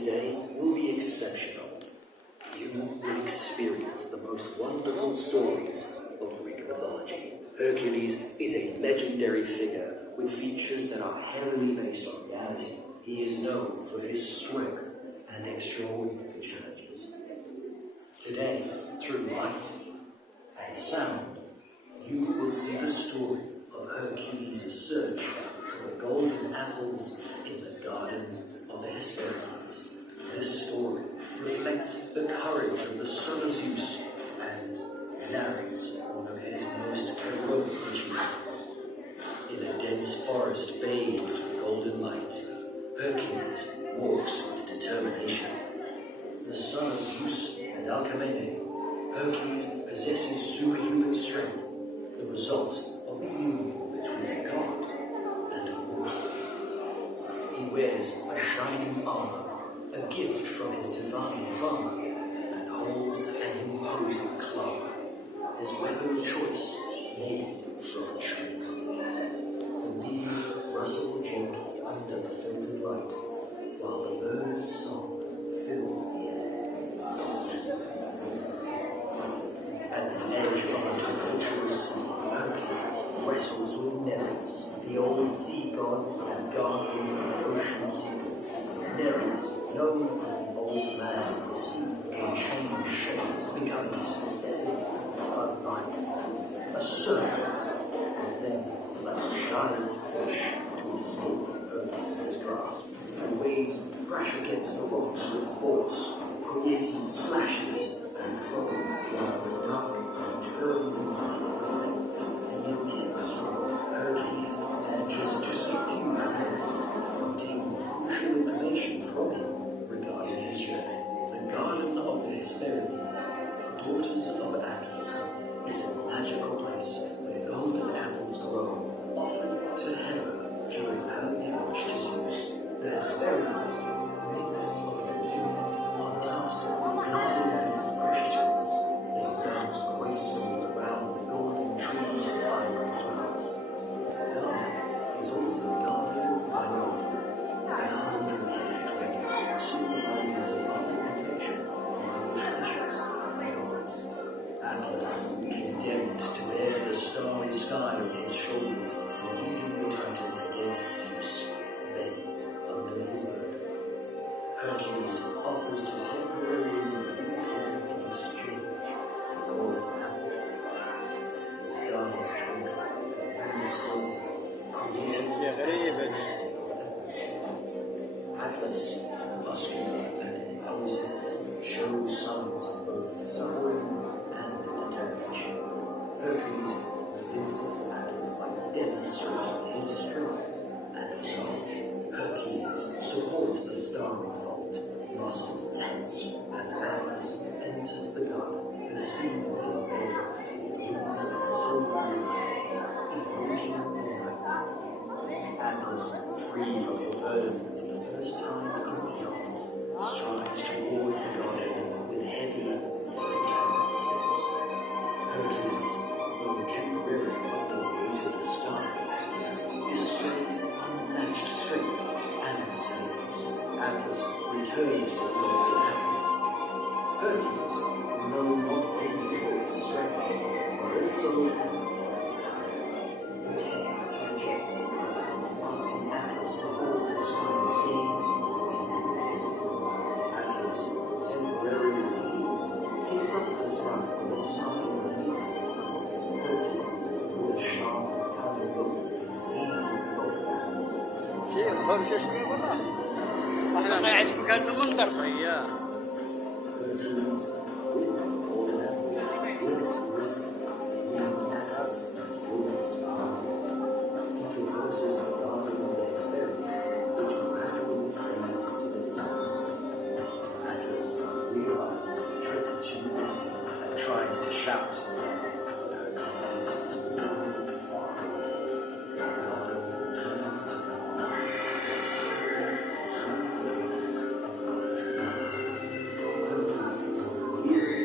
today will be exceptional. You will experience the most wonderful stories of Greek mythology. Hercules is a legendary figure with features that are heavily based on reality. He is known for his strength and extraordinary challenges. Today, through light and sound, you will see the story of Hercules' search for the golden apples in the Garden of the Hesperides. This story reflects the courage of the son of Zeus and narrates one of his most heroic achievements. In a dense forest bathed in golden light, Hercules walks with determination. The son of Zeus and Alcmene, Hercules possesses superhuman strength, the result of the union between a god and a mortal. He wears a shining armor, a gift from his divine father, and holds an imposing club, his weapon of choice made from a tree. The leaves rustle gently under the filtered light, while the bird's song fills the air. At the edge of a tumultuous sea, Hercules wrestles with Nereus, the old sea god and guardian of the ocean secrets. Nereus, known as the Old Man of the Sea, can change shape, becoming a successive bloodline, a serpent, and then like a giant fish to escape Hercules' grasp. The waves crash against the rocks with force, creating splashes and foam, while the dark and turbulent sea reflects an intense storm. Hercules manages to subdue Nereus, obtaining crucial information from him regarding his journey. The Garden of the Hesperides, daughters of Atlas, is a magical place where golden apples grow, offered to Hera during her marriage to Zeus. The Hesperides, nymphs of the evening, are constantly guarding these precious fruits. They dance gracefully around the golden trees and vibrant flowers. The garden is also guarded by the moon, a 100-headed dragon, symbolizing divine protection among the treasures of the gods. Atlas, condemned to bear the starry sky on his shoulders for leading the Titans against Zeus, bends under his burden. Hercules offers to temporarily remove him in exchange for golden apples. The stars twinkle and move slowly, creating a celestial atmosphere. Atlas, muscular and imposing, shows signs of both suffering and determination. Hercules convinces Atlas by demonstrating his strength and resolve. Hercules supports the starry vault, muscles tense as Atlas enters the garden, perceiving his bathed in wind and silvery light, evoking the night. Atlas, free from his burden for the first time in eons, strides towards the garden with heavy yet determined steps. Hercules, though temporarily under the weight of the sky, displays unmatched strength and resilience. Atlas returns with golden apples. Hercules, known not only for his strength, but also for his courage, pretends to adjust his clothing, asking Atlas to hold the sky again for a moment. Atlas, temporarily relieved, takes up the sky with a sigh of relief. Hercules, with a sharp and cunning look, seizes the golden apples. احنا قاعد في مكان المنظر Hercules, with the golden apples, looks brisk, leaving Atlas and Ulysses behind. He traverses the Garden of the Hesperides, which gradually fades into the distance. Atlas realizes the trip too late and tries to shout, but Hercules is already far away. The garden turns to gold. The Hesperides truly is in the trees. Hercules, weary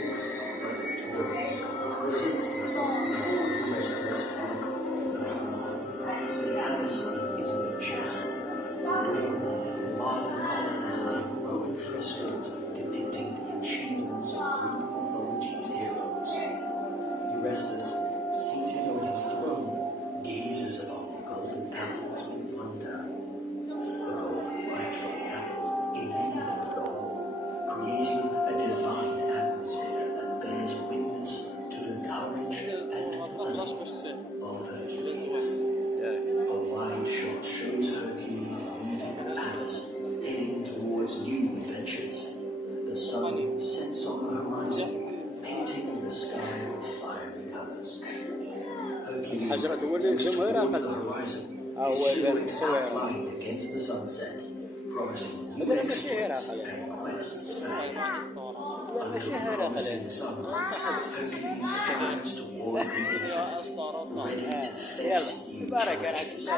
creating a divine atmosphere that bears witness to the courage and خلاص valor بس of Hercules. A wide shot shows Hercules leaving the palace, heading towards new adventures. The sun sets on the horizon, painting the sky with fiery colors. Hercules حجرة تولي moves الجمهور towards the أقل. horizon, هو his silhouette مسوي outlined against the sunset, promising new بدل ماشي هنا exploits أقل. and quests ahead. لا ماشي هنا أقل. Promising sun, Hercules strives towards the infinite, ready to face يلا new مبارك challenges. على